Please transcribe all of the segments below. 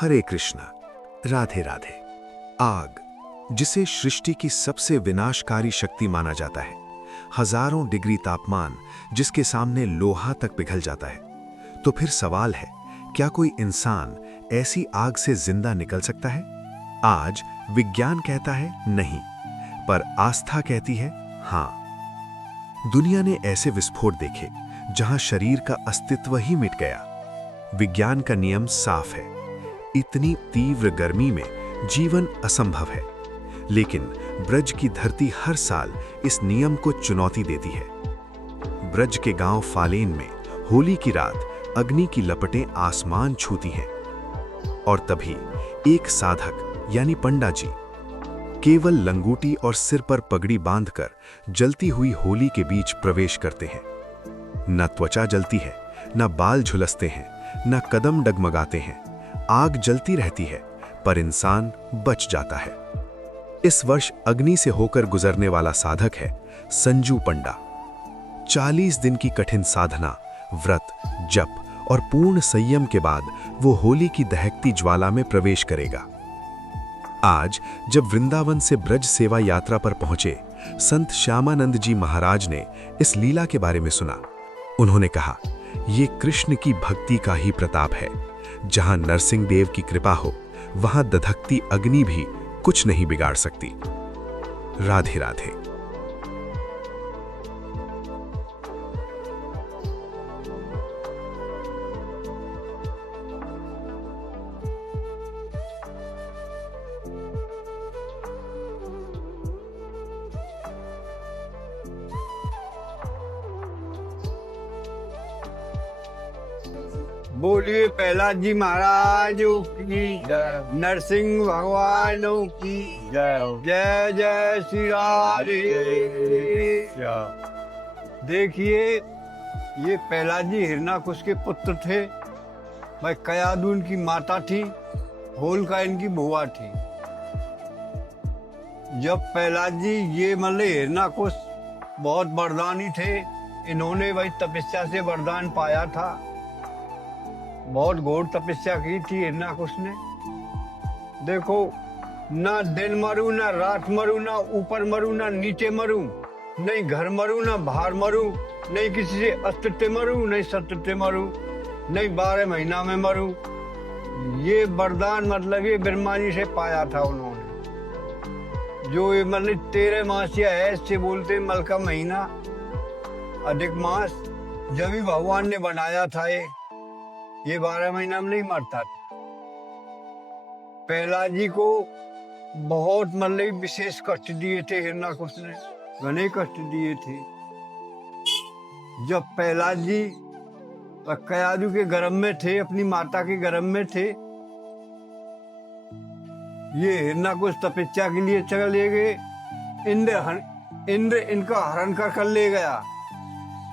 हरे कृष्णा। राधे राधे। आग, जिसे सृष्टि की सबसे विनाशकारी शक्ति माना जाता है, हजारों डिग्री तापमान जिसके सामने लोहा तक पिघल जाता है, तो फिर सवाल है, क्या कोई इंसान ऐसी आग से जिंदा निकल सकता है? आज विज्ञान कहता है नहीं, पर आस्था कहती है हाँ। दुनिया ने ऐसे विस्फोट देखे जहां शरीर का अस्तित्व ही मिट गया। विज्ञान का नियम साफ है, इतनी तीव्र गर्मी में जीवन असंभव है। लेकिन ब्रज की धरती हर साल इस नियम को चुनौती देती है। ब्रज के गांव फालेन में होली की रात अग्नि की लपटें आसमान छूती हैं, और तभी एक साधक यानी पंडा जी केवल लंगोटी और सिर पर पगड़ी बांधकर जलती हुई होली के बीच प्रवेश करते हैं। न त्वचा जलती है, न बाल झुलसते हैं, न कदम डगमगाते हैं। आग जलती रहती है, पर इंसान बच जाता है। इस वर्ष अग्नि से होकर गुजरने वाला साधक है संजू पंडा। 40 दिन की कठिन साधना, व्रत, जप और पूर्ण संयम के बाद वो होली की दहकती ज्वाला में प्रवेश करेगा। आज जब वृंदावन से ब्रज सेवा यात्रा पर पहुंचे संत श्यामानंद जी महाराज ने इस लीला के बारे में सुना। उन्होंने कहा, ये कृष्ण की भक्ति का ही प्रताप है। जहां नरसिंह देव की कृपा हो, वहां दधकती अग्नि भी कुछ नहीं बिगाड़ सकती। राधे राधे। बोलिए प्रहलाद जी महाराज की जय, नरसिंह भगवान की जय। जय जय श्री राधे। देखिए, ये प्रहलाद जी हिरणाकुश के पुत्र थे। भाई कयादू इनकी माता थी, होलिका इनकी बुआ थी। जब प्रहलाद जी ये मतलब हिरणाकुश बहुत वरदानी थे, इन्होंने भाई तपस्या से वरदान पाया था। बहुत घोर तपस्या की थी हिरणाकुश ने। देखो, ना दिन मरू, ना रात मरू, ना ऊपर मरू, ना नीचे मरू, नहीं घर मरू, ना बाहर मरू, नहीं किसी से अस्तित्व मरू, नहीं सत्य मरू, नहीं 12 महीना में मरू। ये वरदान मतलब ये ब्रह्मा जी से पाया था उन्होंने। जो ये मतलब 13 मास या है, इससे बोलते मल का महीना, अधिक मास, जब भी भगवान ने बनाया था ये 12 महीना में नहीं मरता था। प्रहलाद जी को बहुत मतलब विशेष कष्ट दिए थे हिरणाकुश ने, घने कष्ट दिए थे। जब प्रहलाद जी कयादू के गर्भ में थे, अपनी माता के गर्भ में थे, ये हिरणाकुश तपस्या के लिए चले गए। इंद्र इनका हरण कर ले गया।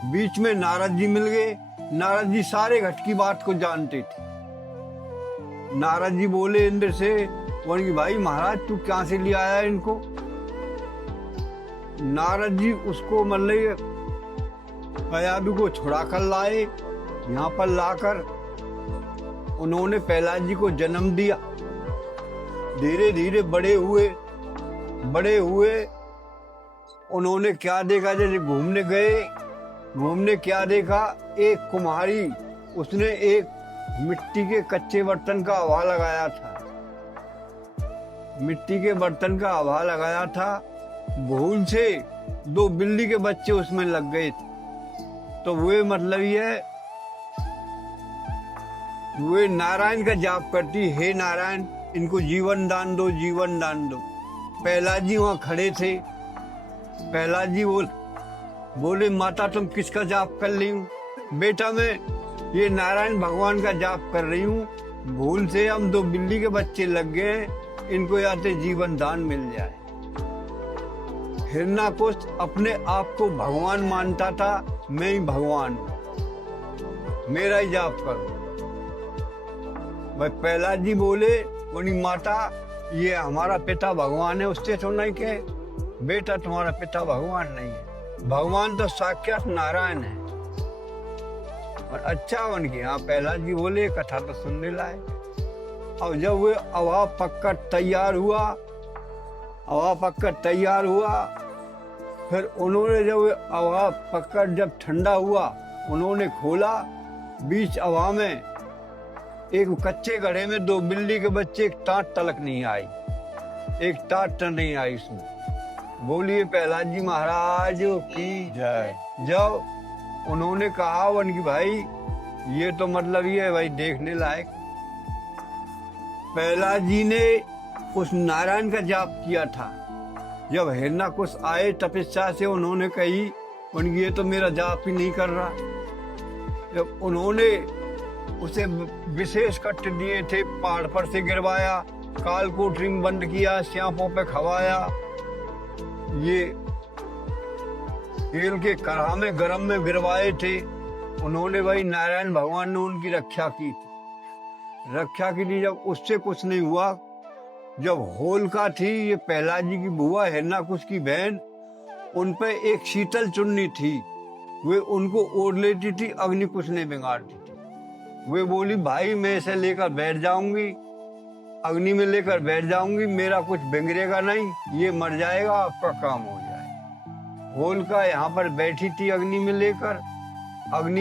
बीच में नारद जी मिल गए। नारद जी सारे घट की बात को जानते थे। नारद जी बोले इंद्र से, बोले भाई महाराज तू कहाँ से ले आया इनको? नारद जी उसको मतलब कयादू को छुड़ा कर लाए। यहाँ पर लाकर उन्होंने प्रहलाद जी को जन्म दिया। धीरे धीरे बड़े हुए उन्होंने क्या देखा, जैसे घूमने क्या देखा, एक कुम्हारी, उसने एक मिट्टी के कच्चे बर्तन का हवा लगाया था। मिट्टी के बर्तन का हवा लगाया था, भूल से 2 बिल्ली के बच्चे उसमें लग गए थे। तो वे मतलब ये वे नारायण का जाप करती, हे नारायण इनको जीवन दान दो, जीवन दान दो। प्रहलाद जी वहां खड़े थे। प्रहलाद जी बोले माता तुम किसका जाप कर रही हूँ? बेटा मैं ये नारायण भगवान का जाप कर रही हूँ। भूल से हम 2 बिल्ली के बच्चे लग गए, इनको यहाँ से जीवन दान मिल जाए। हिरणाकुश अपने आप को भगवान मानता था, मैं ही भगवान, मेरा ही जाप करो। भाई प्रहलाद जी बोले, बोली माता ये हमारा पिता भगवान है, उससे तो नहीं कहे बेटा तुम्हारा पिता भगवान नहीं है, भगवान तो साक्षात नारायण है। और अच्छा बन गया। हाँ प्रहलाद जी बोले कथा तो सुनने लाए। अब जब वो हवा पककर तैयार हुआ, फिर उन्होंने जब हवा पककर जब ठंडा हुआ, उन्होंने खोला, बीच हवा में एक कच्चे घड़े में 2 बिल्ली के बच्चे, एक टाट तलक नहीं आई, एक टाट नहीं आई उसमें। बोलिए प्रहलाद जी महाराज की जय। जब उन्होंने कहा वन की भाई ये तो मतलब ये है भाई देखने लायक। प्रहलाद जी ने उस नारायण का जाप किया था। जब हिरण्यकुश आए तपस्या से, उन्होंने कही उनकी ये तो मेरा जाप ही नहीं कर रहा। जब उन्होंने उसे विशेष कष्ट दिए थे, पहाड़ पर से गिरवाया, काल कोठरी में बंद किया, श्यापों पे खवाया, ये तेल के कढ़ा में गरम में गिरवाए थे। उन्होंने भाई नारायण भगवान ने उनकी रक्षा की थी। जब उससे कुछ नहीं हुआ, जब होलिका थी, ये प्रहलाद जी की बुआ हिरण्यकुश की बहन, उन पे एक शीतल चुन्नी थी, वे उनको ओढ़ लेती थी, अग्नि कुछ नहीं बिगाड़ती थी। वे बोली भाई मैं इसे लेकर बैठ जाऊंगी, अग्नि में लेकर बैठ जाऊंगी, मेरा कुछ बिगड़ेगा नहीं, ये मर जाएगा, आपका काम हो जाए। होलिका यहाँ पर बैठी थी, अग्नि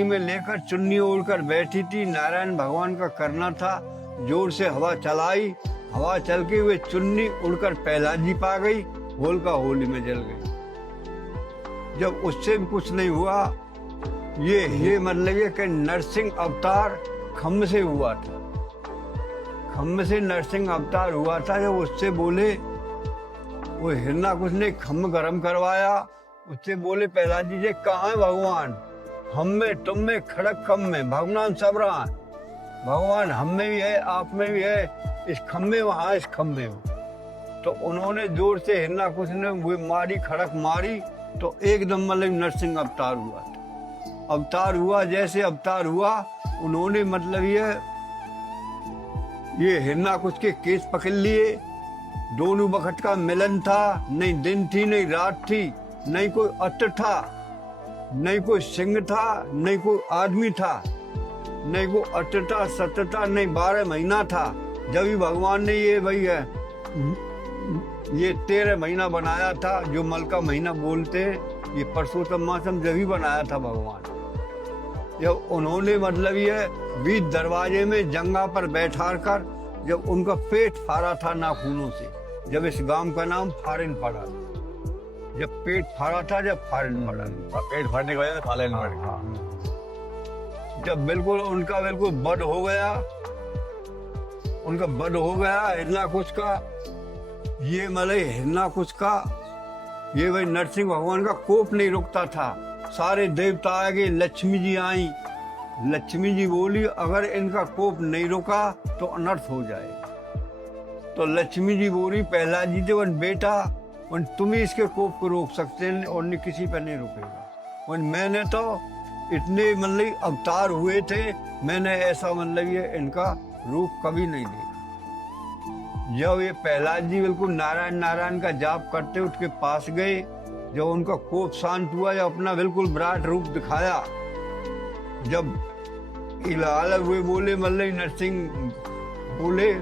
में लेकर चुन्नी ओढ़कर बैठी थी। नारायण भगवान का करना था, जोर से हवा चलाई, हवा चल के वे चुन्नी उड़कर प्रहलाद जी पा गई, होलिका होली में जल गई। जब उससे भी कुछ नहीं हुआ, ये मतलब ये कि नरसिंह अवतार खम्भ से हुआ था। खम्भ से नरसिंह अवतार हुआ था। जब उससे बोले, वो हिरण्यकुश ने खम्भ गर्म करवाया, उससे बोले प्रहलाद जी कहाँ है भगवान? हम में, तुम में, खड़क खम्भ में, भगवान सब रहा। भगवान हम में भी है, आप में भी है, इस खम्भे वहां, इस खम्भे में। तो उन्होंने जोर से हिरण्यकुश ने वो मारी, खड़क मारी, तो एकदम मतलब नरसिंह अवतार हुआ था। अवतार हुआ, जैसे अवतार हुआ, उन्होंने मतलब ये हिरण्यकुश के केस पकड़ लिए। दोनों बखत का मिलन था, नहीं दिन थी नहीं रात थी, नहीं कोई अत्र था, नहीं कोई सिंह था, नहीं कोई आदमी था, नहीं कोई अत्र था, सत्र था, नहीं 12 महीना था। जब ही भगवान ने ये 13 महीना बनाया था, जो मल का महीना बोलते हैं, ये परसोत्तम मासम जब ही बनाया था भगवान। जब उन्होंने मतलब ये बीच दरवाजे में जंगा पर बैठा कर, जब उनका पेट फाड़ा था नाखूनों से, जब इस गांव का नाम फारिन पड़ा, जब पेट फाड़ा था, जब फारिन पड़ा, पेट फाड़ने की वजह से फालन पड़ गया। जब बिल्कुल उनका बिल्कुल बद हो गया, हिरण्यकुश का, ये मतलब हिरण्यकुश का, ये भाई नरसिंह भगवान का कोप नहीं रुकता था। सारे देवता आ गए, लक्ष्मी जी आई, लक्ष्मी जी बोली अगर इनका कोप नहीं रुका तो अनर्थ हो जाए। तो लक्ष्मी जी बोली प्रहलाद जी वन बेटा, वन तुम ही इसके कोप को रोक सकते हैं और नहीं किसी पर नहीं रुकेगा। वन मैंने तो इतने मतलब अवतार हुए थे, मैंने ऐसा मतलब ये इनका रूप कभी नहीं देखा। जब ये प्रहलाद जी बिल्कुल नारायण नारायण का जाप करते उसके पास गए, जब उनका कोप शांत हुआ, जब अपना बिल्कुल विराट रूप दिखाया, जब अलग हुए, बोले मतलब नरसिंह बोले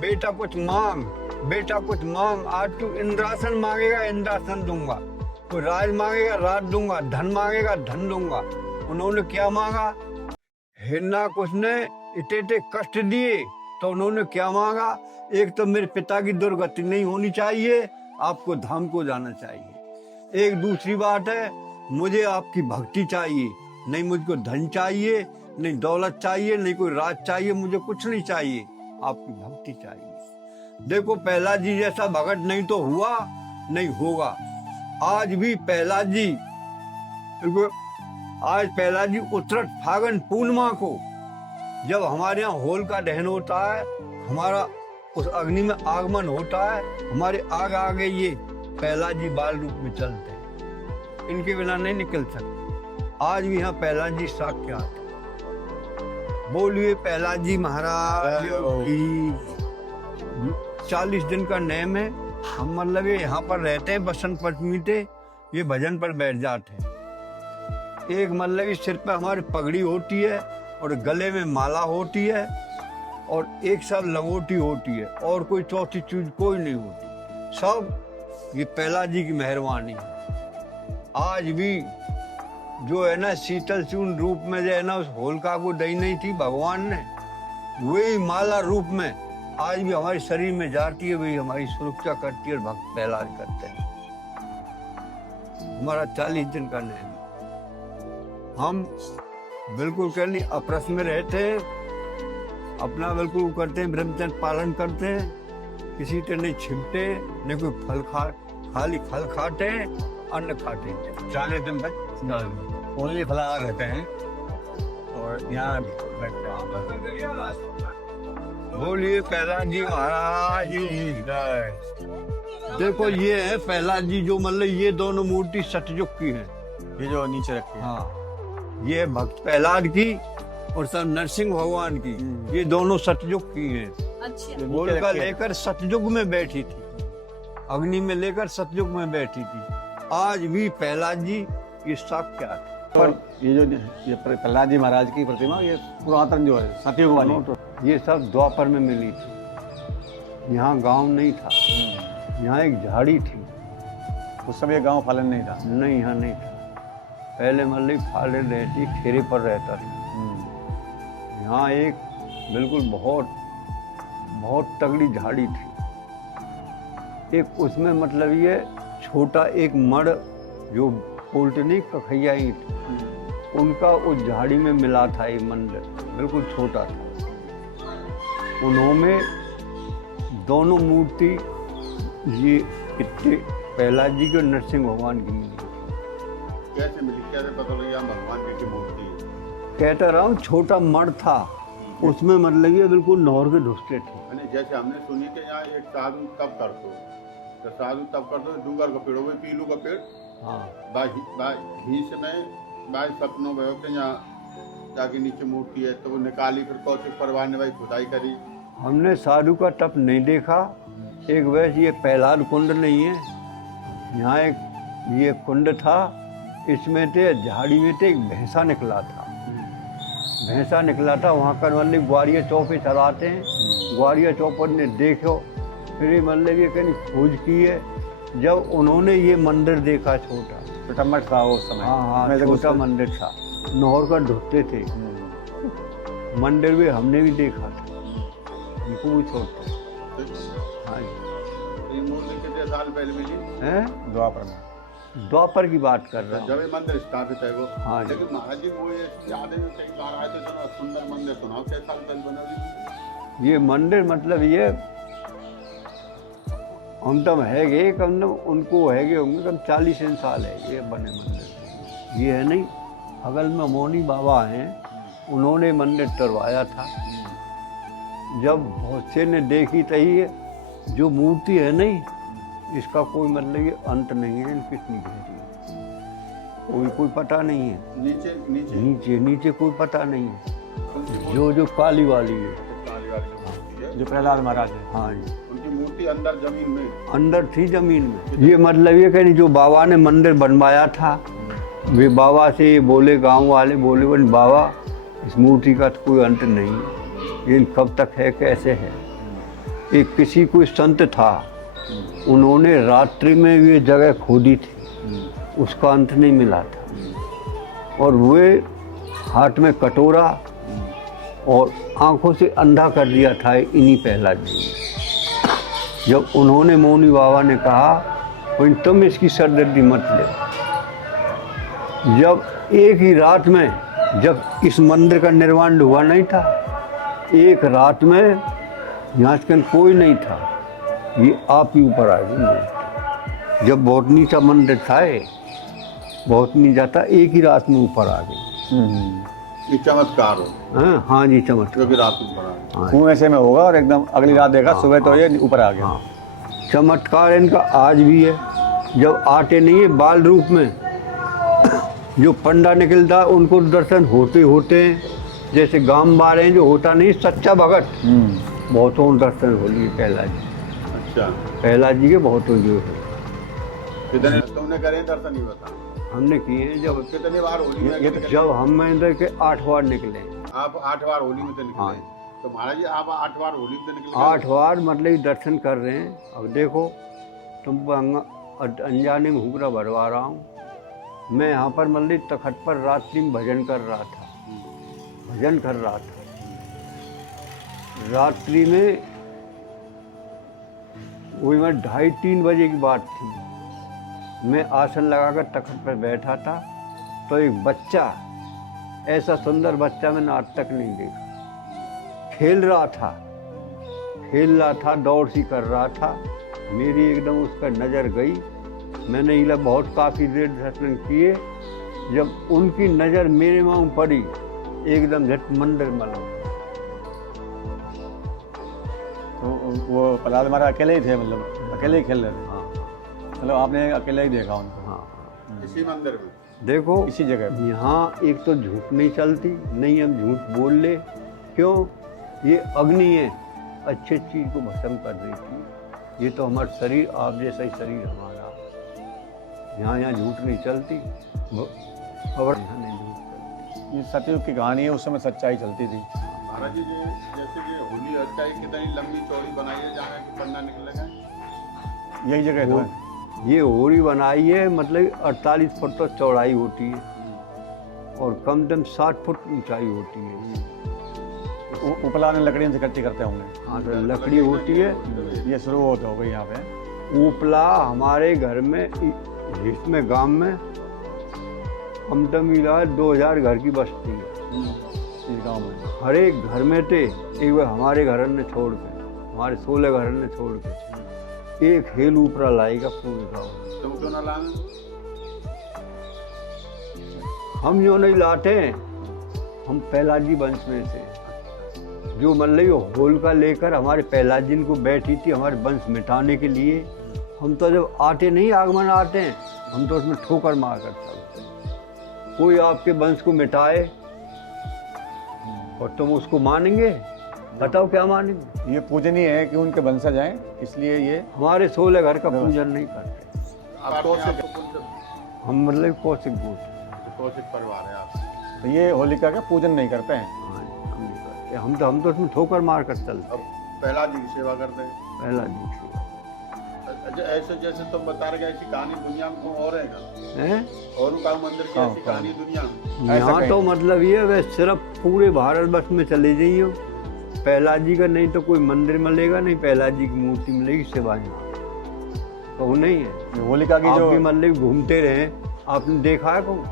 बेटा कुछ मांग, बेटा कुछ मांग, आज तू इंद्रासन मांगेगा इंद्रासन दूंगा, कोई राज मांगेगा राज दूंगा, धन मांगेगा धन दूंगा। उन्होंने क्या मांगा? हिरण्यकुश ने इतने कष्ट दिए तो उन्होंने क्या मांगा? एक तो मेरे पिता की दुर्गति नहीं होनी चाहिए, आपको धाम को जाना चाहिए। एक दूसरी बात है, मुझे आपकी भक्ति चाहिए, नहीं मुझको धन चाहिए, नहीं दौलत चाहिए, नहीं कोई राज चाहिए, मुझे कुछ नहीं चाहिए, आपकी भक्ति चाहिए। देखो प्रहलाद जी जैसा भगत नहीं तो हुआ नहीं होगा। आज भी प्रहलाद जी, आज प्रहलाद जी उत्तरायण फागुन पूर्णिमा को जब हमारे यहाँ होलिका दहन होता है, हमारा उस अग्नि में आगमन होता है, हमारे आग आगे ये प्रहलाद जी बाल रूप में चलते हैं, इनके बिना नहीं निकल सकते। आज भी यहाँ प्रहलाद जी साक्षात। बोलिए प्रहलाद जी महाराज की। 40 दिन का नेम है। हम मतलब यहाँ पर रहते हैं, बसंत पंचमी पे ये भजन पर बैठ जाते हैं। एक मतलब सिर पे हमारी पगड़ी होती है और गले में माला होती है, और एक साथ लंगोटी होती है और कोई चौथी चीज कोई नहीं होती। सब ये पहला जी की मेहरबानी है। आज भी जो है ना शीतल चूर्ण रूप में जो है ना उस होलिका को दी नहीं थी भगवान ने, वही माला रूप में आज भी हमारे शरीर में जाती है, वही हमारी सुरक्षा करती है और भक्त प्रहलाद करते हैं। हमारा 40 दिन का नियम, हम बिल्कुल कहनी अप्रस में रहते हैं, अपना बिल्कुल करते हैं, ब्रह्मचर्य पालन करते हैं, किसी तरह नहीं छिपते, न कोई फल खाली फल खाते हैं, अन्न खाते हैं। 40 दिन तक ओनली फलाहार रहते हैं और यहाँ बैठते हैं। बोलिए प्रहलाद जी महाराज की जय। देखो ये है प्रहलाद जी, जो मतलब ये दोनों मूर्ति सतयुग की है। ये जो नीचे रखी है, हाँ, ये भक्त प्रहलाद की और सब नरसिंह भगवान की, ये दोनों सतयुग की हैं। अच्छा। होलिका लेकर सतयुग में बैठी थी, अग्नि में लेकर सतयुग में बैठी थी। आज भी प्रहलाद जी ये साक्षात पर ये जो ये प्रहलाद जी महाराज की प्रतिमा, ये पुरातन जो है सतयुग वाली, ये सब द्वापर में मिली थी। यहाँ गांव नहीं था, यहाँ एक झाड़ी थी। उस समय गांव फालन नहीं था। नहीं, यहाँ नहीं था। पहले मतलब फाले रहती, खेरे पर रहता था। यहाँ एक बिल्कुल बहुत तगड़ी झाड़ी थी। एक उसमें मतलब ये छोटा एक मड़ जो पोल्टनी कखैया ईंट, उनका उस झाड़ी में मिला था। ये मंदिर बिल्कुल छोटा था। उन्होंने दोनों मूर्ति ये इतने प्रहलाद जी के नरसिंह भगवान की मिली। कैसे मिली, कैसे पता लगा भगवान की मूर्ति है? कहता रहा हूँ, छोटा मड़ था, उसमें मतलब ये बिल्कुल नहर के ढुसते थे। जैसे हमने सुनी कि यहाँ एक साधु तब कर दो, तो साधु तब कर दो, डूंगर का पेड़ हो गए, पीलू का पेड़, हाँ, भीष में बाई सपनों में के यहाँ जाके नीचे मूर्ति है, तो वो निकाली, फिर कौशिक परिवार ने भाई खुदाई करी। हमने साधु का तप नहीं देखा। एक वैसे ये प्रहलाद कुंड नहीं है, यहाँ एक ये कुंड था, इसमें थे झाड़ी में थे एक भैंसा निकला था। भैंसा निकला था, वहाँ कर मतलब ग्वारिया चौपे चलाते हैं, ग्वारिया चौपर ने देखो, फिर मतलब ये कहीं खोज की है। जब उन्होंने ये मंदिर देखा, छोटा मठ था उस समय। हाँ, छोटा मंदिर था, नहर का ढुकते थे मंदिर में, हमने भी देखा था। उनको भी छोड़ते। हाँ जी। ये मूर्ति कितने साल पहले मिली हैं? द्वापर में। द्वापर की बात कर रहा हूँ। जब ये मंदिर स्थापित है वो। हाँ जी। लेकिन महाराज जी वो ये याद है, कई बार आए थे, तो सुंदर मंदिर सुनाओ, कैसे साल पहले बना? ये मंदिर मतलब ये हम तब है गए कम, उनको है गए होंगे कम 40 साल है ये बने मंदिर। ये है नहीं, अगल में मौनी बाबा हैं, उन्होंने मंदिर तरवाया था। जब बहुत से ने देखी तो ये जो मूर्ति है नहीं, इसका कोई मतलब ये अंत नहीं है, कितनी गहरी है कोई पता नहीं है। नीचे नीचे नीचे नीचे कोई पता नहीं है। जो काली वाली है, काली वाली जो मूर्ति है, जो प्रहलाद महाराज है। हाँ जी, उनकी मूर्ति अंदर जमीन में, अंदर थी जमीन में। ये मतलब ये कहीं जो बाबा ने मंदिर बनवाया था, वे बाबा से बोले, गांव वाले बोले, बोले बाबा इस मूर्ति का तो कोई अंत नहीं है, ये कब तक है, कैसे है। एक किसी कोई संत था, उन्होंने रात्रि में ये जगह खोदी थी, उसका अंत नहीं मिला था, और वे हाथ में कटोरा और आंखों से अंधा कर दिया था इन्हीं प्रहलाद जी ने। जब उन्होंने मौनी बाबा ने कहा, तुम इसकी सरदर्दी मत ले। जब एक ही रात में, जब इस मंदिर का निर्माण हुआ नहीं था, एक रात में यहाँ से कोई नहीं था, ये आप ही ऊपर आ गई। जब बहुत नीचा मंदिर था, बहुत नीचा था, एक ही रात में ऊपर आ गई। ये चमत्कार हो। हाँ जी, चमत्कार। क्योंकि रात में ऊपर आ गई। हाँ, कुएं से में होगा और एकदम अगली रात देखा, सुबह तो ये ऊपर आ गया। चमत्कार इनका आज भी है। जब आते नहीं है बाल रूप में, जो पंडा निकलता उनको दर्शन होते होते हैं, जैसे गांव बारे जो होता नहीं सच्चा भगत, बहुतों दर्शन हो लिए प्रहलाद जी। अच्छा, प्रहलाद जी के बहुत हो गए। कितने तुमने करे दर्शन ही बता? हमने किए। जब कितनी बार होली में जब हम महेंद्र के 8 बार निकले। आप 8 बार होली में तो हाँ, निकले। तो महाराज जी आप 8 बार होली में निकल गए। 8 बार मतलब दर्शन कर रहे हैं। अब देखो तुमको अनजाने में हुगरा भरवा रहा हूँ। मैं यहाँ पर मतलब तखत पर रात्रि में भजन कर रहा था। रात्रि में वही मैं 2:30-3 बजे की बात थी। मैं आसन लगाकर तखत पर बैठा था तो एक बच्चा, ऐसा सुंदर बच्चा मैंने आज तक नहीं देखा, खेल रहा था, दौड़ सी कर रहा था। मेरी एकदम उस पर नज़र गई। मैंने इला बहुत काफ़ी देर दर्शन किए। जब उनकी नज़र मेरे मुँह पड़ी एकदम झट मंदिर मलो। तो वो प्रहलाद महाराज अकेले ही थे, मतलब अकेले ही खेल रहे थे। हाँ मतलब आपने अकेले ही देखा उनको? हाँ। इसी मंदिर में देखो इसी जगह पे। यहाँ एक तो झूठ नहीं चलती, नहीं हम झूठ बोल ले। क्यों? ये अग्नि है, अच्छे चीज़ को भस्म कर रही थी। ये तो हमारा शरीर, आप जैसा ही शरीर हमारा। यहाँ झूठ नहीं चलती, खबर यहाँ नहीं झूठ चलती। ये सतयुग की कहानी है, उस समय सच्चाई चलती थी। महाराज जी जैसे कि होली हत्या कितनी लंबी चौड़ी बनाई है जहाँ पन्ना निकलेगा, यही जगह तो है। ये होरी बनाई है, मतलब 48 फुट तो चौड़ाई होती है और कम से कम 60 फुट ऊंचाई होती है। उपला ने लकड़ियों से इकट्ठी करते होंगे। हाँ तो लकड़ी होती है। ये शुरू होता होगा यहाँ पे। उपला हमारे घर में, इसमें गांव में कम से कम 2000 घर की बस्ती है इस गांव में। हर एक घर में थे। एक बार हमारे घर ने छोड़ के, हमारे 16 घर ने छोड़ के एक हेल ऊपरा लाएगा पूरे गाँव। तुम क्यों ना लाना? हम जो नहीं लाते, हम पहलाजी वंश में से, जो मतलब होलिका लेकर हमारे पहलाजिन को बैठी थी हमारे वंश मिटाने के लिए। हम तो जब आते नहीं आगमन आते हैं, हम तो उसमें ठोकर मार कर चलते। कोई आपके वंश को मिटाए और तुम उसको मानेंगे? बताओ क्या मानेंगे? ये पूजनीय है कि उनके वंशज हैं, इसलिए ये हमारे 16 घर का पूजन नहीं करते। आप कौशिक हम मतलब कौशिक गोत्र। कौशिक परिवार है आप। तो ये होलिका का पूजन नहीं करते हैं। हाँ, हम नहीं करते। हम तो उसमें ठोकर मार कर चलते। अब पहला जी की सेवा करते हैं। पहलाजी की अच्छा ऐसे जैसे तुम बता रहे ऐसी कहानी दुनिया में कोई और है क्या? हैं? और का मंदिर की ऐसी कहानी दुनिया में? यहाँ तो मतलब ये वह सिर्फ पूरे भारतवर्ष में चले जाइए, पहलाजी का नहीं तो कोई मंदिर मिलेगा नहीं, पहलाजी की मूर्ति मिलेगी सिवाय यहाँ। तो वो नहीं है। ये होलिका की आप जो भी मतलब घूमते रहे, आपने देखा है कहूँ?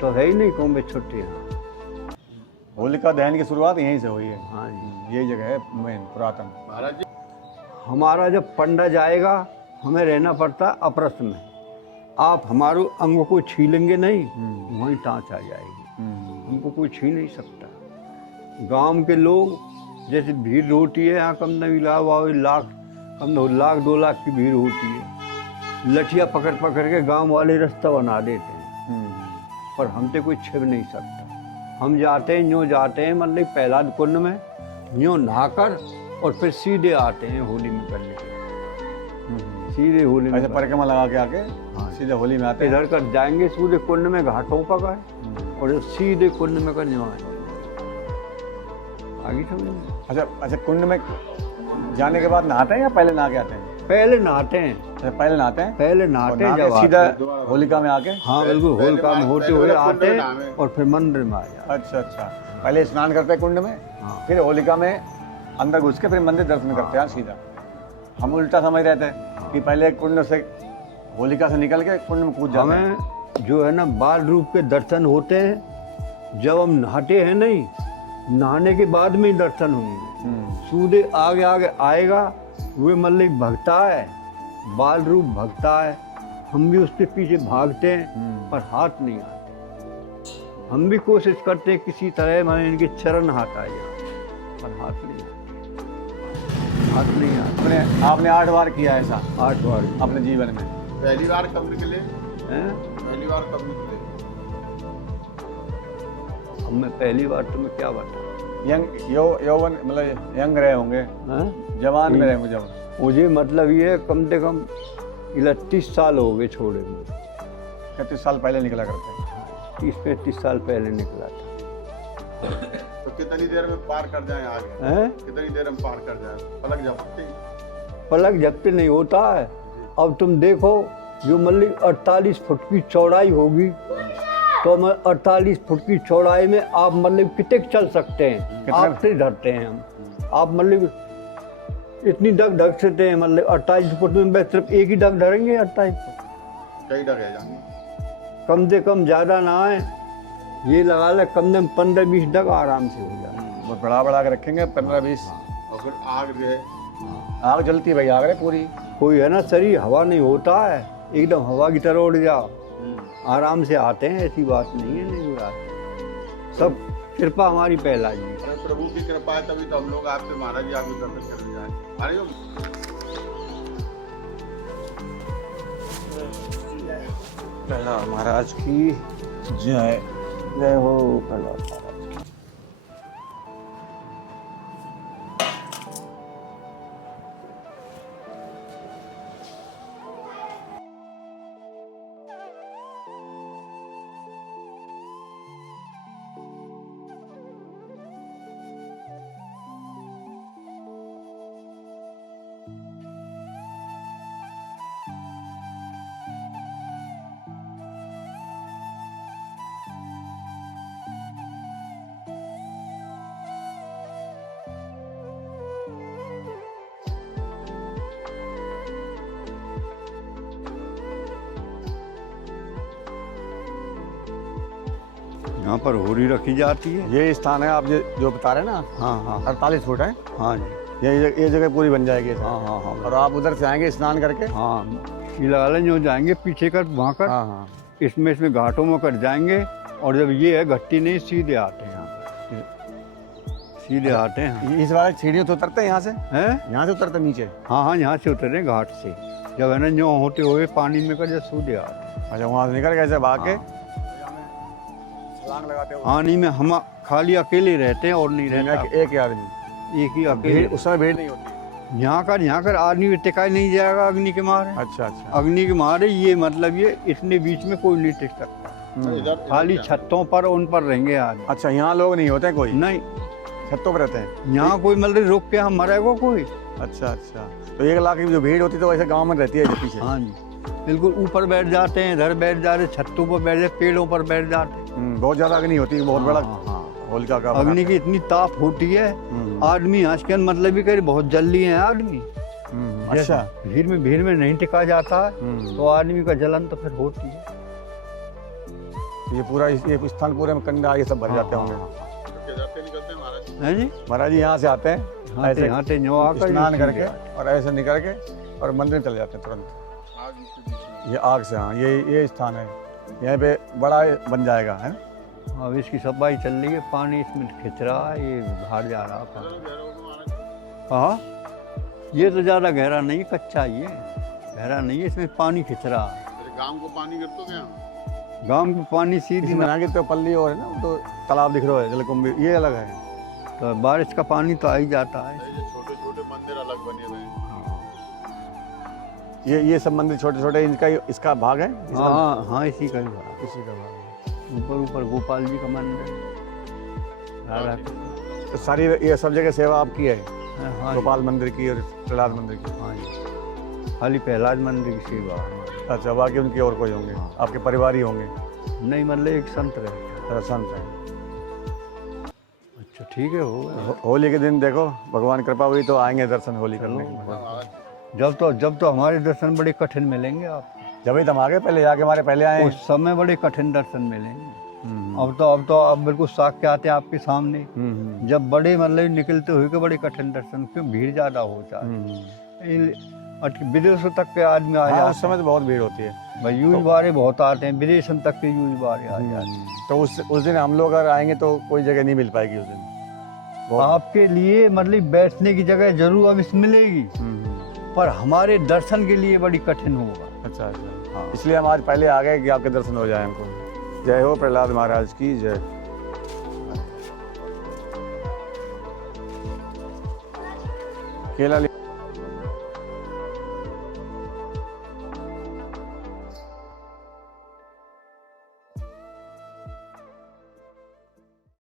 तो है ही नहीं कहूँ मैं छुट्टी। यहाँ होलिका दहन की शुरुआत यहीं से हुई है। हाँ जी। यही जगह है मेन पुरातन। महाराज जी हमारा जब पंडा जाएगा, हमें रहना पड़ता अपरस में। आप हमारे अंग को छीलेंगे नहीं, वहीं टाँच आ जाएगी। हमको कोई छीन नहीं सकता। गांव के लोग जैसे भीड़ होती है यहाँ, कम नहीं लाख कम 2 लाख की भीड़ होती है। लठिया पकड़ पकड़ के गांव वाले रास्ता बना देते हैं, पर हमसे कोई छिप नहीं सकता। हम जाते हैं, यूँ जाते हैं मतलब पहलाद कुंड में, यूँ नहाकर और फिर सीधे आते हैं होली में करने के। सीधे होली में ऐसे परिक्रमा लगा के आके हाँ। सीधे होली में आते हैं। इधर कर जाएंगे सूर्य कुंड में घाटों पर गए और सीधे कुंड में कर जाएंगे। आगे समझ? अच्छा कुंड में जाने के बाद नहाते हैं या पहले नहा के आते हैं? पहले नहाते हैं। अच्छा पहले नहाते हैं। पहले और नहाते नहा हैं के जब सीधा आते होलिका में आके। हाँ बिल्कुल, होलिका में होते हुए आते हैं नहावे। और फिर मंदिर में आ जाते अच्छा पहले स्नान करते हैं कुंड में, हाँ। फिर होलिका में अंदर घुस के फिर मंदिर दर्शन करते हैं सीधा। हम उल्टा समझ रहे थे कि पहले कुंड से होलिका से निकल के कुंड में कूद जाते हैं। हमें जो है ना बाल रूप के दर्शन होते हैं जब हम नहाते हैं, नहीं नहाने के बाद में ही दर्शन होंगे। सूर्य आगे आगे आएगा, वे मल्लिक भगता है, बाल रूप भगता है, हम भी उसके पीछे भागते हैं पर हाथ नहीं आते। हम भी कोशिश करते हैं किसी तरह मैंने इनके चरण हाथ आ जाए, पर हाथ नहीं आते। आपने 8 बार किया ऐसा 8 बार अपने जीवन में? पहली बार कब निकले? हैं? पहली बार कब निकले? अब मैं पहली बार तुम्हें क्या बताऊं? यौवन मतलब यंग रहे होंगे, हैं? जवान में रहे होंगे जब। मुझे मतलब ये कम से कम 30 साल हो गए छोड़े मुझे। 35 साल पहले निकला करते हैं। 30-35 साल पहले निकला था। तो कितनी देर में पार कर जाए आगे? हैं? कितनी देर में पार कर जाए? पलक झपकते ही? पलक झपकते नहीं होता है। अब तुम देखो, जो मतलब 48 फुट की चौड़ाई होगी, तो मैं 48 फुट की चौड़ाई में आप मतलब कितने चल सकते हैं? आप से धरते हैं हम, आप मतलब इतनी डग ढक सकते हैं, मतलब 28 फुट में बस सिर्फ एक ही डग धरेंगे 28 फुट। कई डगे जाएंगे? कम से कम ज़्यादा ना आए, ये लगा ले कम से कम 15-20 डग आराम से हो जाए। बहुत बड़ा के रखेंगे 15-20। और फिर आग जो है, आग जलती है भाई, आग रे पूरी। कोई है ना शरीर हवा नहीं होता है, एकदम हवा की तरह उड़ जाओ, आराम से आते हैं, ऐसी बात नहीं है नहीं आते। सब कृपा हमारी पहला जी। अरे प्रभु की कृपा है तभी तो हम लोग आपसे महाराज जी आपके दर्शन करने जाए। अरे प्रहलाद महाराज की जय। जय हो प्रहलाद महाराज। यहाँ पर होरी रखी जाती है। ये स्थान है आप जो बता रहे हैं ना, हाँ हाँ 48 फुट है। हाँ जी, ये जगह पूरी बन जाएगी। हाँ हाँ हाँ और आप उधर से आएंगे स्नान करके। हाँ, ये लगा लें जो जाएंगे पीछे कर वहाँ कर, हाँ हाँ। इसमें घाटों में कर जाएंगे, और जब ये है घट्टी नहीं सीधे आते हैं यहाँ पर, सीधे आते हैं। इस बार सीढ़ियों से उतरते हैं यहाँ से? हैं? यहाँ से उतरते नीचे? हाँ हाँ, यहाँ से उतरे घाट से, जब है ना जो होते हुए पानी में कर जब सीधे आते हैं। अच्छा, वहाँ से निकल गए भाग के लगाते हो? पानी में हम खाली अकेले रहते हैं और नहीं रहते, एक ही आदमी, एक ही अकेले। उस समय भीड़ नहीं होती? यहाँ कर आदमी टिका ही नहीं जाएगा अग्नि के मारे। अच्छा अच्छा। अग्नि के मारे ये मतलब ये इतने बीच में कोई नहीं टिक सकता, इधर खाली छतों पर उन पर रहेंगे आदमी। अच्छा, यहाँ लोग नहीं होते कोई? नहीं, छतों पर रहते हैं यहाँ कोई मतलब रुक के हम मरेगा कोई। अच्छा अच्छा। तो 1 लाख की जो भीड़ होती है तो वैसे गांव में रहती है जो पीछे? हाँ जी, बिल्कुल ऊपर बैठ जाते हैं, इधर बैठ जाते, छतों पर बैठ जाते, पेड़ों पर बैठ जाते। बहुत ज्यादा अग्नि होती है, बहुत बड़ा होलिका का अग्नि की इतनी ताप होती है, आदमी आज के मतलब भी करे बहुत जल्दी है आदमी। अच्छा। भीड़ में नहीं टिका जाता है, तो आदमी का जलन तो फिर होती है। ये पूरा ये स्थान पूरे में कंडा ये सब भर जाते होंगे। किधर से निकलते हैं महाराज जी? हैं जी, महाराज जी यहाँ से आते हैं ऐसे यहाँ से जो आकर स्नान करके और ऐसे निकल के और मंदिर चले जाते हैं तुरंत। आग के बीच में। ये आग से, हाँ, ये स्थान है, यहाँ पे बड़ा बन जाएगा है ना? अब इसकी सफाई चल रही है, पानी इसमें खिंच रहा है, ये बाहर जा रहा है। चलो गहरा होगा महाराज जी। हाँ, ये तो ज़्यादा गहरा नहीं, कच्चा ही है, गहरा नहीं है, इसमें पानी खिंच रहा है। मेरे गांव को पानी गिरतो क्या? गांव में पानी सीधी इसमें आगे तो पल्ली और है ना, तो तालाब दिख रहा है, जलकुंभ ये अलग है। तो बारिश का पानी तो आ ही जाता है। ये छोटे छोटे मंदिर अलग बने हुए हैं। ये सब मंदिर छोटे छोटे इसका भाग है? हाँ हाँ हाँ, इसी का ही भाग। इसी का भाग ऊपर ऊपर गोपाल जी का मंदिर, राधा है। तो सारी ये सब जगह सेवा आपकी है? हाँ गोपाल मंदिर की और प्रहलाद मंदिर की? हाँ जी, खाली प्रहलाद मंदिर की सेवा है। अच्छा, बाकी उनकी और कोई होंगे? आपके परिवार ही होंगे? नहीं, मतलब एक संत रहते हैं। अच्छा, संत है। अच्छा ठीक है, हो होली के दिन देखो भगवान कृपा हुई तो आएंगे दर्शन होली करने के बाद। जब तो हमारे दर्शन बड़े कठिन मिलेंगे आप। जब ही तो हम आगे पहले जाके हमारे पहले आए। उस समय बड़े कठिन दर्शन मिलेंगे। अब बिल्कुल साक्षात है आपके सामने। जब बड़े मतलब निकलते हुए के बड़े कठिन दर्शन, क्यों भीड़ ज्यादा होता है, विदेशों तक के आदमी आ जाते हैं। उस समय तो बहुत भीड़ होती है भाई, यूज बारे बहुत आते हैं, विदेशों तक के यूज बारे आ जाते हैं। तो उस दिन हम लोग अगर आएंगे तो कोई जगह नहीं मिल पाएगी उस दिन। आपके लिए मतलब बैठने की जगह जरूर अब मिलेगी, पर हमारे दर्शन के लिए बड़ी कठिन होगा। अच्छा अच्छा, हाँ, इसलिए हम आज पहले आ गए कि आपके दर्शन हो जाए हमको। जय हो प्रहलाद महाराज की जय। केला